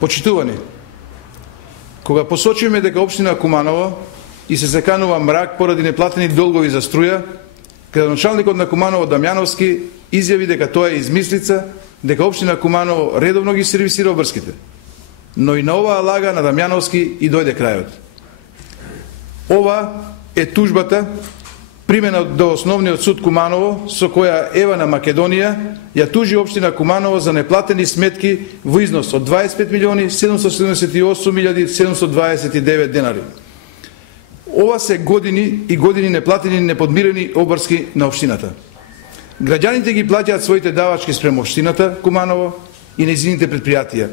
Почитувани, кога посочиме дека општина Куманово и се заканува мрак поради неплатени долгови за струја, градоначалникот на Куманово Дамјановски изјави дека тоа е измислица, дека општина Куманово редовно ги сервисира обврските. Но и на оваа лага на Дамјановски и дојде крајот. Ова е тужбата примена до Основниот суд Куманово, со која Евана Македонија ја тужи општина Куманово за неплатени сметки во износ од 25.778.729 денари. Ова се години и години неплатени неподмирени обврски на општината. Граѓаните ги плаќаат своите давачки спрема општината Куманово и нејзините предпријатија,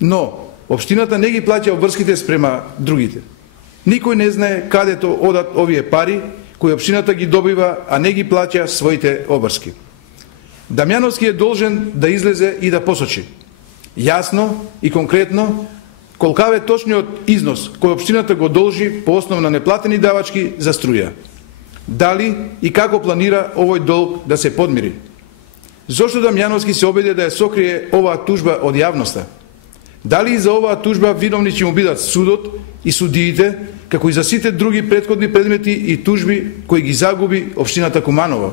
но општината не ги плаќа обврските спрема другите. Никој не знае кадето одат овие пари кои општината ги добива, а не ги плаќа своите обврски. Дамјановски е должен да излезе и да посочи јасно и конкретно колкав е точниот износ кој општината го должи по основа на неплатени давачки за струја. Дали и како планира овој долг да се подмири? Зошто Дамјановски се обиде да ја сокрие оваа тужба од јавноста? Дали и за оваа тужба виновни ќе му бидат судот и судиите, како и за сите други претходни предмети и тужби кои ги загуби општината Куманово?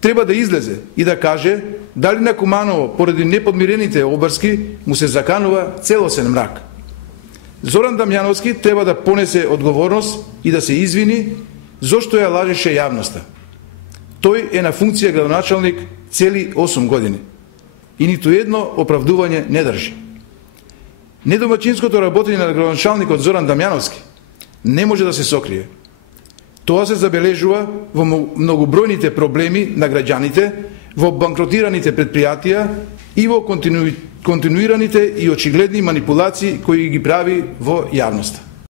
Треба да излезе и да каже дали на Куманово поради неподмирените обврски му се заканува целосен мрак. Зоран Дамјановски треба да понесе одговорност и да се извини зошто ја лажеше јавноста. Тој е на функција градоначалник цели 8 години и ниту едно оправдување не држи. Недомачинското работење на градоначалникот Зоран Дамјановски не може да се сокрие. Тоа се забележува во многобројните проблеми на граѓаните, во банкротираните предпријатија и во континуираните и очигледни манипулации кои ги прави во јавноста.